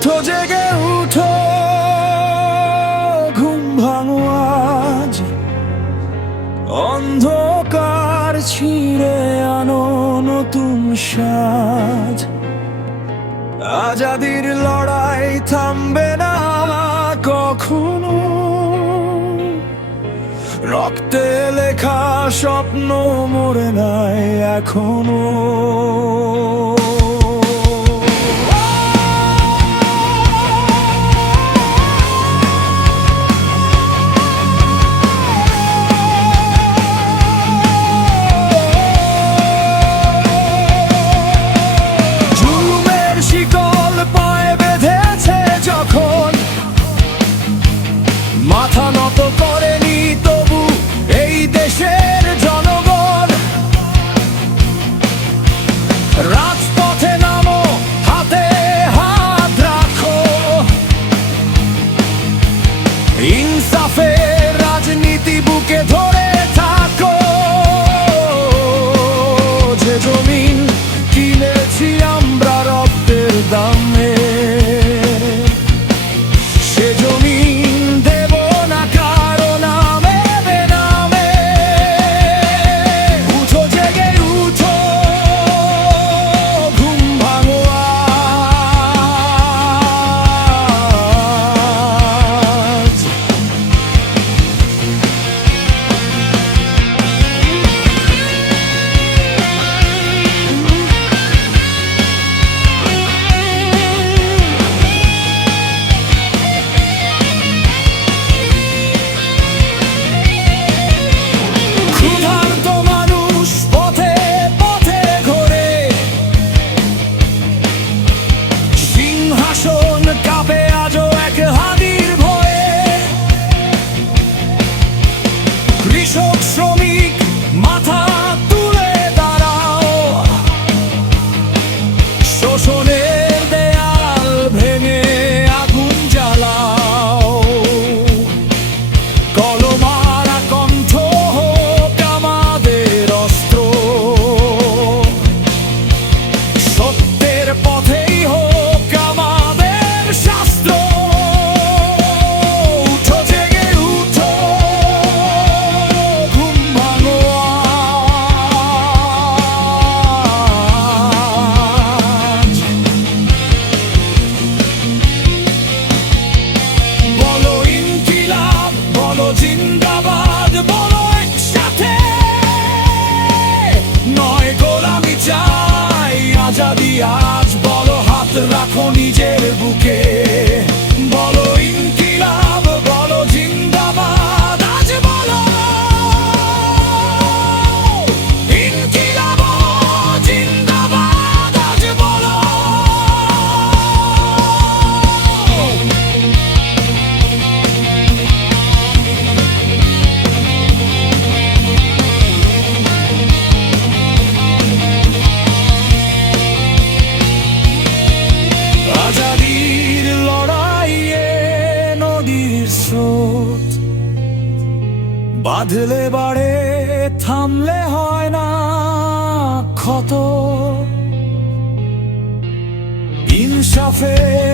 উঠো জেগে উঠো, ঘুম ভাঙো আজ, অন্ধকার ছিঁড়ে আনো নতুন সাজ। আজাদির লড়াই থামবে না কখনো, রক্তে লেখা স্বপ্ন মরে নাই এখনো। মাথা নত করেনি তবু এই দেশের জনগণ, রাজপথে নামো, হাতে হাত রাখো, ইনসাফের রাজনীতি বুকে ধরে থাকো। যে জমিন কিনেছি আমরা রক্তের দামে, সে জমিন কাঁপে আজও এক হাদির ভয়ে। কৃষক শ্রমিক মাথা তুলে দাঁড়াও, শোষণের দেয়াল ভেঙে আগুন জ্বালাও। কলমারা কণ্ঠ হোক আমাদের অস্ত্র, সত্যের পথেই হোক শাস্ত্র। উঠো জেগে উঠো, ঘুম ভাঙো আজ। বলো ইনকিলাব, বলো জিন্দাবাদ, বলো একসাথে, নয় গোলামি চাই আজাদি আজ। বলো হাত রাখো নিজের বুকে, বলো ইনকিলাব, বলো জিন্দাবাদ আজ। বলো ইনকিলাব, জিন্দাবাদ আজ। বলো আজাদির লড়াইয়ে নদীর স্রোত বাঁধলে বাড়ে, থামলে হয় না ক্ষত। ইনসাফের